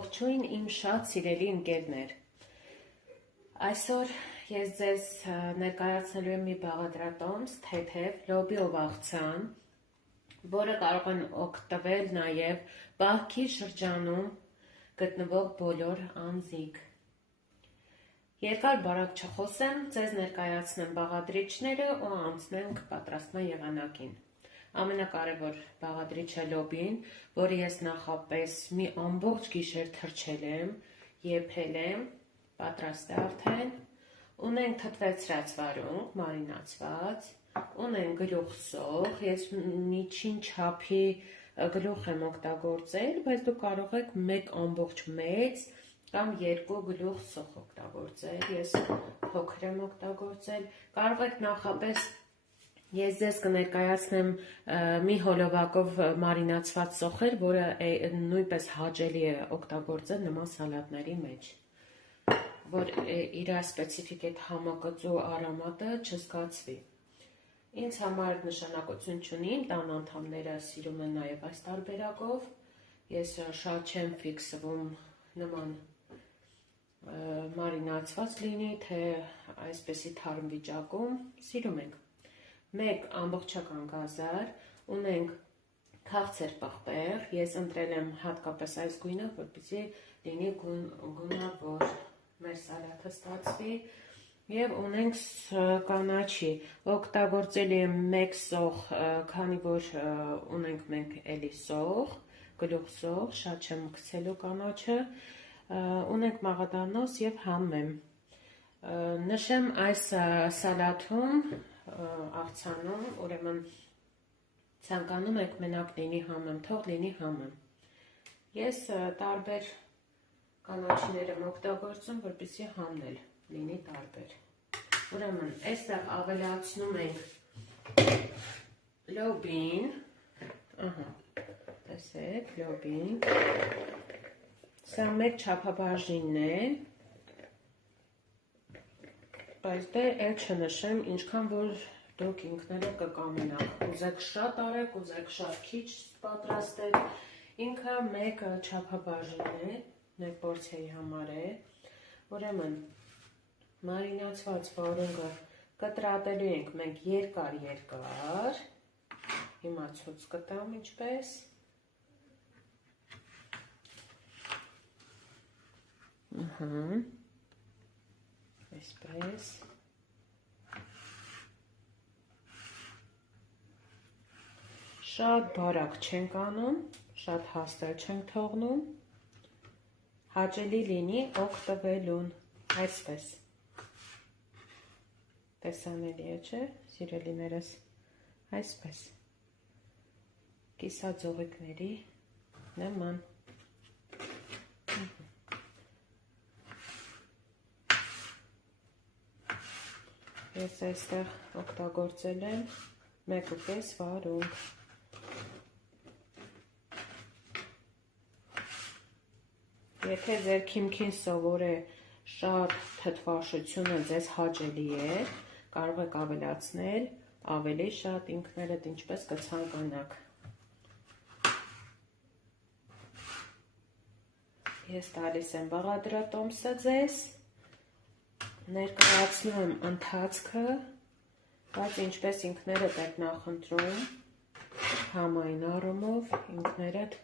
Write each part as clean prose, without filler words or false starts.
Ողջույն իմ շատ սիրելի ընկերներ։ Այսօր ես ձեզ ներկայացնելու եմ մի բաղադրատոմս, թեթև լոբիով աղցան, որը կարող են օգտվել նաև պահքի շրջանում գտնվող բոլոր անձիկ։ Երկար բարակ չխոսեմ, ձեզ ներկայացնեմ բաղադրիչները ու անցնենք պատրաստման եղանակին։ Ամենակարևոր բաղադրիչը լոբին, որը ես նախապես մի ամբողջ գիշեր թրջել եմ, եփել եմ, պատրաստ է արդեն, ունենք թթվեցրած վարունգ, մարինացված, ունենք գլուխսող, ես միջին չափի գլուխ եմ օգտագործել, բայց դուք կարող եք մեկ ամբողջ մեծ կամ երկու գլուխ սոխ օգտագործել, ես փոքր եմ օգտագործել, կարող եք նախապես Ես ձեզ կներկայացնեմ մի հոլովակով մարինացված սոխեր, որը նույնպես հաճելի է օգտագործել նման սալատների մեջ, որ իր սպეციფիկ այդ համակծու արոմատը չզգացվի։ Ինձ համար նշանակություն չունի, իմ տան անդամները սիրում են նաև այս տարբերակով, ես շատ չեմ ֆիքսվում նման մարինացված լինի, թե այսպեսի թարմ վիճակում, սիրում ենք։ Մեկ ամբողջական գազար, ունենք քաղցր պղպեղ, ես ընտրել եմ հատկապես այս գույնը, որպեսզի լինի գունավոր մեր սալատը ստացվի, եւ ունենք կանաչի, օգտագործել եմ մեկ սող, քանի որ ունենք մենք էլի սող, գլուխ սող, շատ չեմ գցելու կանաչը, ունենք մաղադանոց եւ համեմ։ Նշեմ այս սալաթում աղցանում, ուրեմն ցանկանում եք մենակ լինի համեմ, թող լինի համեմ։ Ես տարբեր կանաչիներ եմ օգտագործում, որպեսզի համն էլ լինի տարբեր։ Ուրեմն այստեղ ավելացնում ենք լոբին, տեսեք, լոբին, սա մեկ չափաբաժինն է, բայց դե էլ չնշեմ, ինչքան որ դուք ինքներդ կկամենաք, ուզեք շատ արեք, ուզեք շատ քիչ պատրաստեք, ինքը մեկ չափաբաժին է, մեկ պորցիայի համար է, ուրեմն մարինացված վարունգը կտրատելու ենք մենք երկար, հիմա ցույց կտամ ինչպես, այսպես, շատ բարակ չենք անում, շատ հաստել չենք թողնում, հաճելի լինի օգտվելուն, այսպես, տեսանելի է չէ, սիրելիներս, այսպես, կիսաձողիկների նման, Ես այստեղ օգտագործել եմ 1.5 վարունգ։ Եթե ձեր քիմքին սովոր է շատ թթվաշությունը ձեզ հաճելի է, կարող եք ավելացնել ավելի շատ ինքներդ ինչպես կցանկանաք։ Ես տալիս եմ բաղադրատոմսը ձեզ, ներկայացնում եմ ընթացքը, բայց ինչպես ինքներդ եք նախընտրում, համային առումով ինքներդ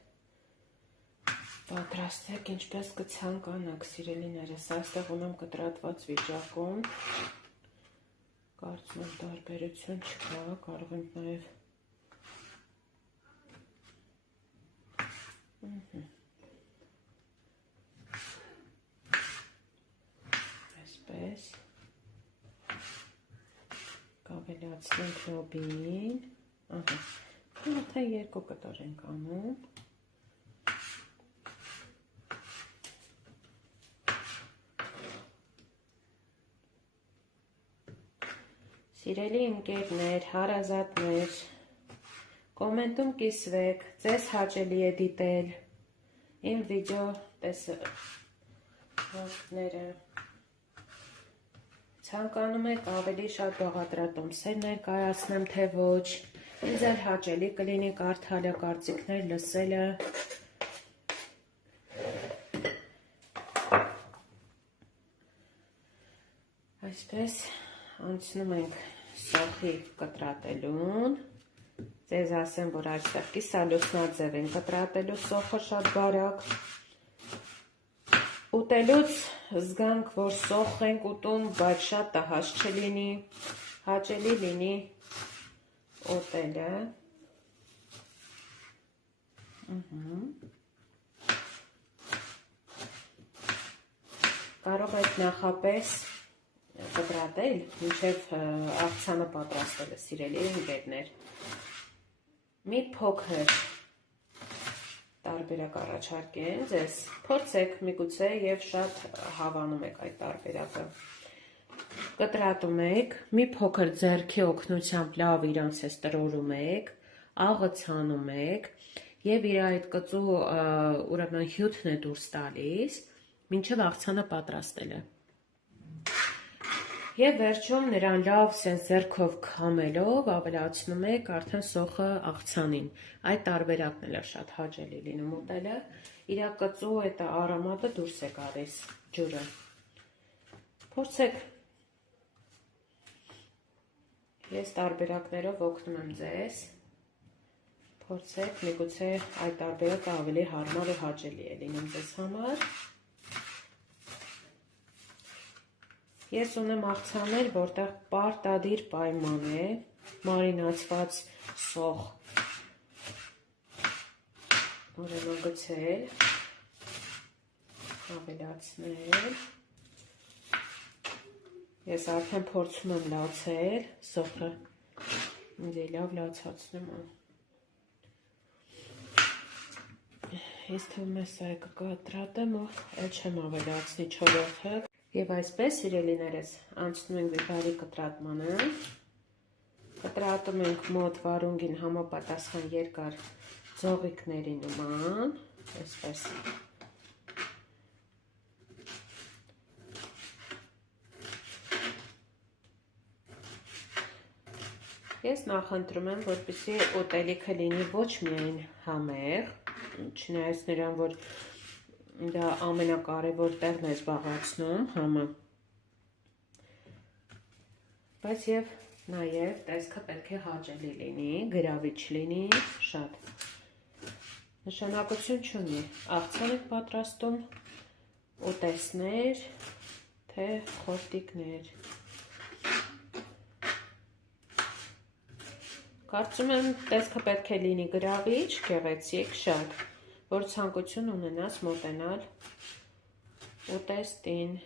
պատրաստեք ինչպես կցանկանաք, սիրելիներս, այստեղ ունեմ կտրատված վիճակում, կարծում եմ տարբերություն չկա, կարող ենք նաև այսպես կավելացնենք լոբին, արդեն երկու կտոր ենք անում, Սիրելի ընկերներ, հարազատներ, կոմենտում կիսվեք, ձեզ հաճելի է դիտել իմ վիդեո տեսանյութերը, ցանկանում եք ավելի շատ բաղադրատոմսեր ներկայացնեմ, թե ոչ, ինձ էլ հաճելի կլինի կարդալը, կարծիքներ լսելը, Այսպես անցնում ենք սոխի կտրատելուն, ձեզ ասեմ, որ այստեղ կիսալուսնաձև են կտրատելու սոխը շատ բարակ, ուտելուց զգանք, որ սոխ ենք ուտում, բայց շատ տհաճ չլինի, հաճելի լինի ուտելը, կարող եք նախապես կտրատել, մինչև աղցանը պատրաստել է, սիրելի ընկերներ, մի փոքր տարբերակ առաջարկեմ ձեզ, փորձեք միգուցե եւ շատ հավանում եք այդ տարբերակը, կտրատում եք, մի փոքր ձեռքի օգնությամբ լավ իրանց ես տրորում եք, աղը ցանում եք եւ իր այդ կծու ուրեմն հյութն է դուրս տալիս, մինչև աղցանը պատրաստել է։ Եվ վերջում նրան լավ սենց ձեռքով քամելով ավելացնում եք արդեն սոխը աղցանին։ Այդ տարբերակն էլ է շատ հաճելի լինում ուտելը, իր կծու այդ արոմատը դուրս է գալիս ջուրը։ Փորձեք, ես տարբերակներով օգնում եմ ձեզ, փորձեք, միգուցե այդ տարբերակը ավելի հարմար ու հաճելի է լինում ձեզ համար։ Ես ունեմ աղցաններ, որտեղ պարտադիր պայման է, մարինացված սոխ, ուրեմն գցել, ավելացնել, ես արդեն փորձում եմ լացել, սոխը ինձ լավ լացացնում եմ, ես թվում է սա կկտրատեմ ու էլ չեմ ավելացնի չորրորդը, Եվ այսպես, սիրելիներս, անցնում ենք բիբարի կտրատմանը, կտրատում ենք մոտ վարունգին համապատասխան երկար ձողիկների նման, այսպես, ես նախընտրում եմ, որպեսզի ուտելիքը լինի ոչ միայն համեղ, չնայած նրան, որ դա ամենակարևոր տեղն է զբաղեցնում համը, բայց և նաև տեսքը պետք է հաճելի լինի, գրավիչ լինի, շատ նշանակություն չունի, աղցան եք պատրաստում, ուտեսներ, թե խորտիկներ, կարծում եմ տեսքը պետք է լինի գրավիչ, գեղեցիկ, շատ որ ցանկություն ունենաս մոտենալ ուտեստին։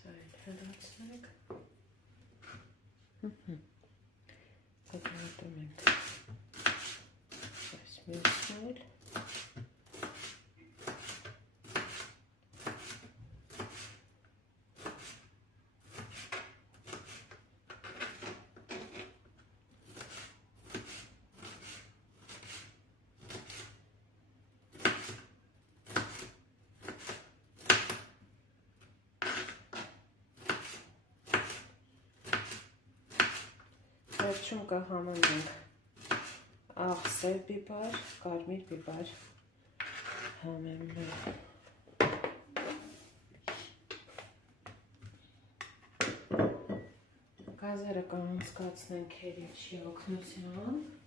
Սա էլ հեռացնենք։ Կտրատում ենք այս մյուսն էլ վերջում կհամեմենք աղսեր բիբար, կարմիր բիբար համեմնող։ Գազերը կանցկացնենք հերիչի օգնությամբ։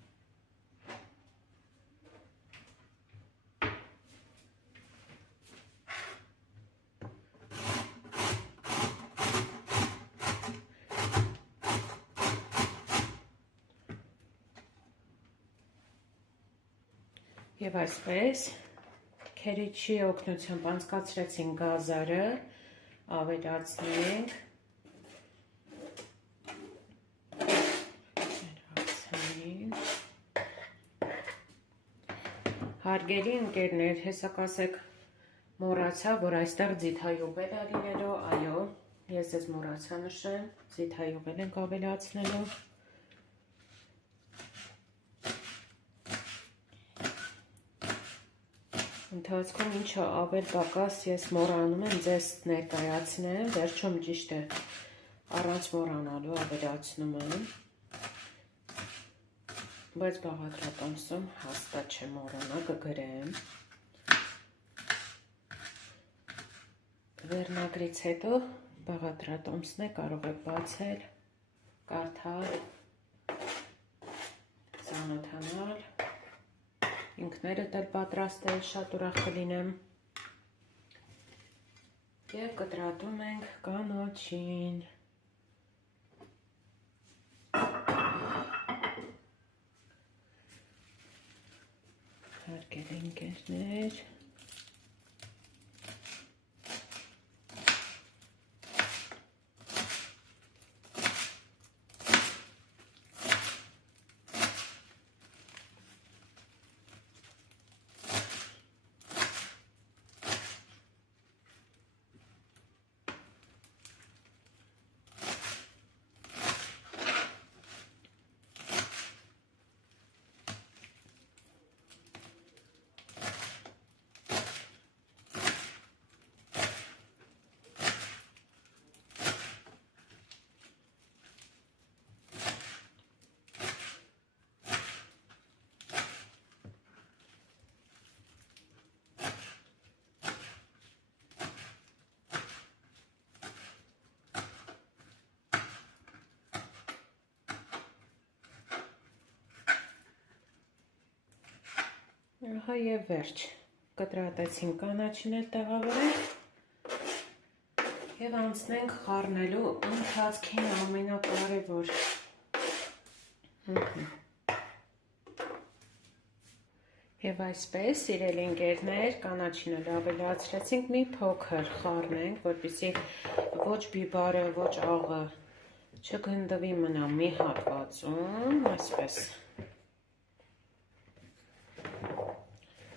Եվ այսպես քերիչի օգնությամբ անցկացրեցինք գազերը, ավելացնենք Հարգելի ընկերներ, հեսա կասեք մոռացա, որ այստեղ ձիթայուղել է լինելու, այո, ես ձեզ մոռացա նշեմ, ձիթայուղել ենք ավելացնելու Ընթացքում ինչը ավել պակաս ես մոռանում եմ ձեզ ներկայացնեմ, վերջում ճիշտ է առանց մոռանալու ավելացնում եմ, բայց բաղադրատոմսում հաստատ չեմ մոռանա, կգրեմ։ Վերնագրից հետո բաղադրատոմսն է կարող եք բացել, կարդալ, ծանոթանալ, ինքներդ էլ պատրաստել, շատ ուրախ կլինեմ։ Եվ կտրատում ենք կանաչին։ Հարգելի ընկերներ, ահա եւ վերջ, կտրատեցինք կանաչին էլ տեղավորենք եւ անցնենք խառնելու ընթացքին ամենակարևոր։ Եվ այսպես, սիրելի ընկերներ, կանաչին էլ ավելացրեցինք, մի փոքր խառնենք, որպեսզի ոչ բիբարը, ոչ աղը չգնդվի մնա մի հատվածում, այսպես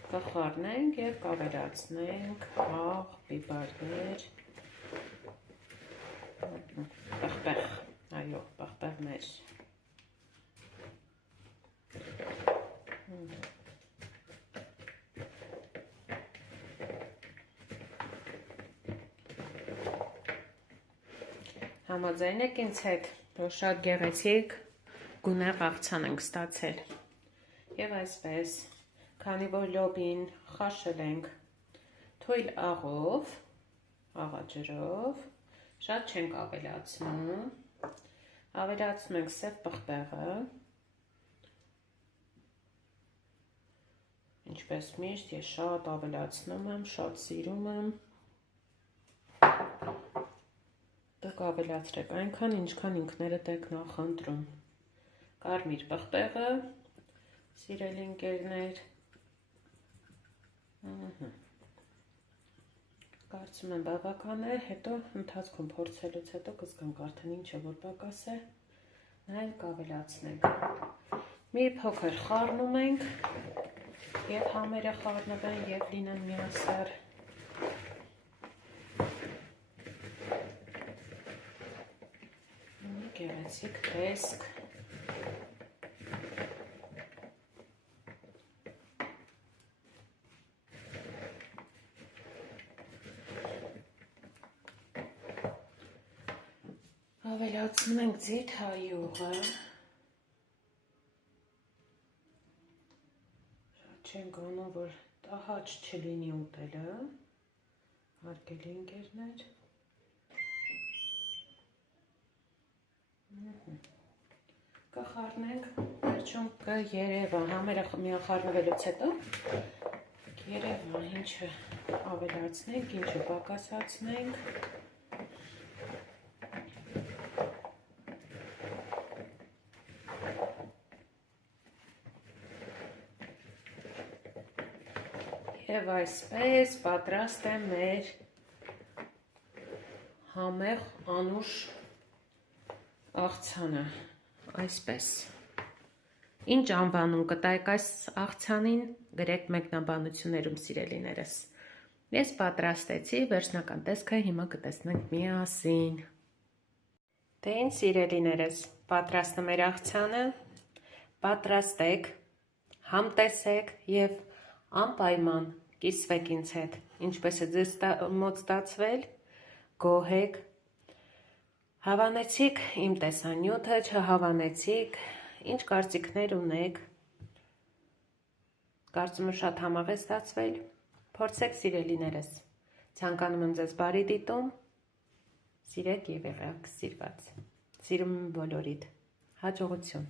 կխառնենք եւ կավելացնենք աղ, բիբարներ, պղպեղ, այո, պղպեղներ։ Համաձայն եք ինձ հետ, որ շատ գեղեցիկ գունեղ աղցան ենք ստացել։ Եվ այսպես, քանի որ լոբին խաշել ենք թույլ աղով, աղաջրով, շատ չենք ավելացնում, ավելացնում ենք սև պղպեղը, ինչպես միշտ ես շատ ավելացնում եմ, շատ սիրում եմ, դուք ավելացրեք այնքան, ինչքան ինքներդ եք նախընտրում։ Կարմիր պղպեղը, սիրելի ընկերներ, կարծում եմ բավական է, հետո ընթացքում փորձելուց հետո կզգանք արդեն ինչը որ պակաս է, այլ կավելացնենք։ Մի փոքր խառնում ենք, եւ համերը խառնվեն եւ լինեն միասեռ։ Գեղեցիկ տեսք։ Ավելացնում ենք ձիթայուղը, շատ չենք անում, որ տհաճ չլինի ուտելը, հարգելի ընկերներ, կխառնենք, վերջում կերևա, համերը միախառնվելուց հետո կերևա ինչը ավելացնենք, ինչը պակասացնենք, եւ այսպես պատրաստ է մեր համեղ անուշ աղցանը, այսպես։ Ինչ անվանում կտայք այս աղցանին, գրեք մեկնաբանություններում սիրելիներս։ Ես պատրաստեցի, վերջնական տեսքը հիմա կտեսնենք միասին։ Դե ինչ սիրելիներս, պատրաստ է մեր աղցանը, պատրաստեք, համտեսեք եւ անպայման կիսվեք ինձ հետ, ինչպես է ձեզ մոտ ստացվել, գոհեք, հավանեցիք իմ տեսանյութը, չհավանեցիք, ինչ կարծիքներ ունեք, կարծում եմ շատ համեղ է ստացվել, փորձեք սիրելիներս, ցանկանում եմ ձեզ բարի դիտում, սիրեք և եղեք սիրված, սիրում եմ բոլորիդ, հաջողություն։